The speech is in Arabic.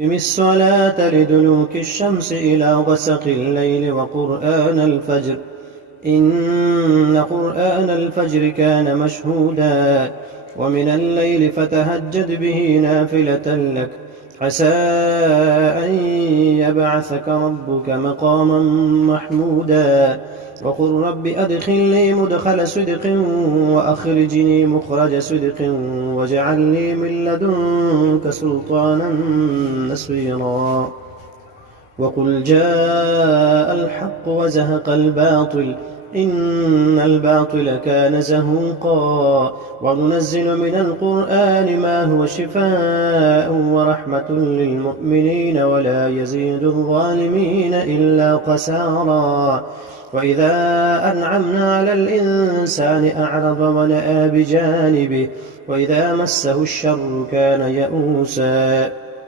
أقم الصلاة لدلوك الشمس إلى غسق الليل وقرآن الفجر إن قرآن الفجر كان مشهودا ومن الليل فتهجد به نافلة لك عسى أن يبعثك ربك مقاما محمودا وقل رب أدخلني مدخل صدق وأخرجني مخرج صدق واجعل لي من لدنك سلطانا نصيرا وقل جاء الحق وزهق الباطل إن الباطل كان زهوقا وننزل من القرآن ما هو شفاء ورحمة للمؤمنين ولا يزيد الظالمين إلا خسارا وإذا أنعمنا على الإنسان أعرض ونأى بجانبه وإذا مسه الشر كان يئوسا